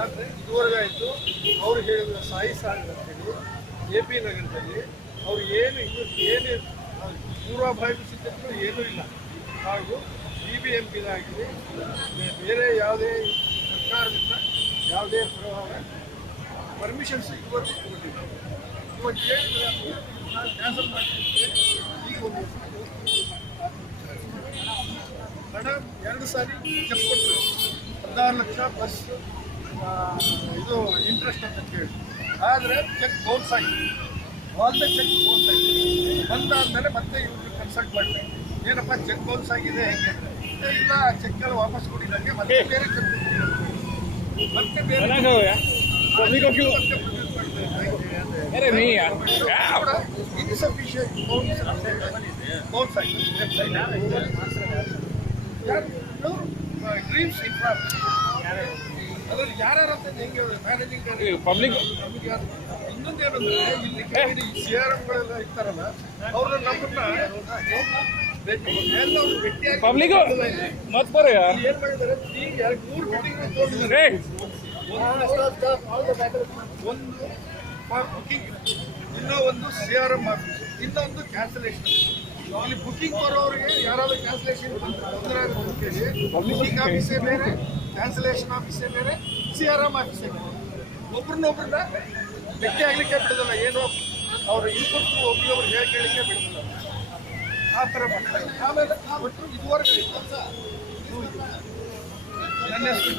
ಆದರೆ ಇದುವರೆಗಾಯಿತು ಅವರು ಹೇಳಿದ ಸಾಯಿ ಸಾಗರ್ ಅಂತೇಳಿ AP ನಗರದಲ್ಲಿ ಅವರು ಏನು ಪೂರ್ವಭಾವಿ ಸಿದ್ಧತೆಗಳು ಏನೂ ಇಲ್ಲ. ಹಾಗೂ BBMPದಾಗಲಿ ಬೇರೆ ಯಾವುದೇ ಸರ್ಕಾರದಿಂದ ಯಾವುದೇ ಪರ್ಮಿಷನ್ಸ್ ಇದುವರೆಗೂ ಕೊಟ್ಟಿಲ್ಲ. ಇವತ್ತು ಹೇಳಿದ್ರೆ ನಾನು ಕ್ಯಾನ್ಸಲ್ ಮಾಡ್ತಿದ್ದೆ. ಈಗ ಒಂದು ಮೇಡಮ್ 2 ಸಾರಿ ಚೆಕ್ ಕೊಟ್ಟರು, 16 ಲಕ್ಷ ಪ್ಲಸ್ ಇದು ಇಂಟ್ರೆಸ್ಟ್ ಅಂತ ಕೇಳಿ. ಆದರೆ ಚೆಕ್ ಬೌನ್ಸ್ ಆಗಿದೆ, ಆಲ್ ದ ಚೆಕ್ ಬೌನ್ಸ್ ಆಗಿದೆ. ಬಂದಾದಮೇಲೆ ಮತ್ತೆ ಇವ್ರಿಗೆ ಕನ್ಸಲ್ಟ್ ಮಾಡಿದೆ, ಏನಪ್ಪ ಚೆಕ್ ಬೌನ್ಸ್ ಆಗಿದೆ ಹೆಂಗೆ ಅಂದರೆ, ಇಲ್ಲ ಚೆಕ್ಕೆಲ್ಲ ವಾಪಸ್ ಕೊಡಿ ನನಗೆ, ಮತ್ತೆ ಬೇರೆ ಚೆಕ್ ಮತ್ತೆ ಬೇರೆ ಇನ್ಸಫಿಷಿಯಂಟ್ ಬೌನ್ಸ್ ಆಗಿದೆ. ಡ್ರೀಮ್ಸ್ ಅದ್ರಲ್ಲಿ ಯಾರು ಹೆಂಗೆ ಮ್ಯಾನೇಜಿಂಗ್ ಪಬ್ಲಿಕ್ ಇನ್ನೊಂದೇನಂದ್ರೆ ಇಲ್ಲಿ CRMಗಳೆಲ್ಲ ಇರ್ತಾರಲ್ಲ, ಅವರು ನಮ್ಮನ್ನ ಭೇಟಿಯಾಗಿ ಪಬ್ಲಿಕ್ ಮತ್ ಬರ ಏನ್ ಮಾಡಿದ್ದಾರೆ, 3 ಮೀಟಿಂಗ್ ತಗೊಂಡಿದ್ದಾರೆ. ಒಂದು ಬುಕಿಂಗ್, ಇನ್ನೊಂದು CRM ಆಫೀಸ್, ಇನ್ನೊಂದು ಕ್ಯಾನ್ಸಲೇಷನ್. ಇಲ್ಲಿ ಬುಕಿಂಗ್ ಬರೋರಿಗೆ ಯಾರಾದ್ರೂ ಕ್ಯಾನ್ಸಲೇಷನ್ ತೊಂದರೆ ಆಗುತ್ತೆ, ಬುಕಿಂಗ್ ಆಫೀಸೇ ಬೇರೆ, ಕ್ಯಾನ್ಸಲೇಷನ್ ಆಫೀಸೇ ಬೇರೆ, CRM ಆಫೀಸೇ ಬೇರೆ. ಒಬ್ರನ್ನೊಬ್ರನ್ನ ಭೇಟಿ ಆಗ್ಲಿಕ್ಕೆ ಬಿಡೋದಿಲ್ಲ, ಏನೋ ಅವ್ರ ಇನ್ಪುಟ್ ಒಬ್ರಿಗೊಬ್ರು ಕೇಳಲಿಕ್ಕೆ ಬಿಡೋದಿಲ್ಲ, ಆ ಥರ ಮಾಡ್ತಾರೆ. ಆಮೇಲೆ ಒಟ್ಟು ಇದುವರೆಗೆ ನನ್ನ ಹೆಸರು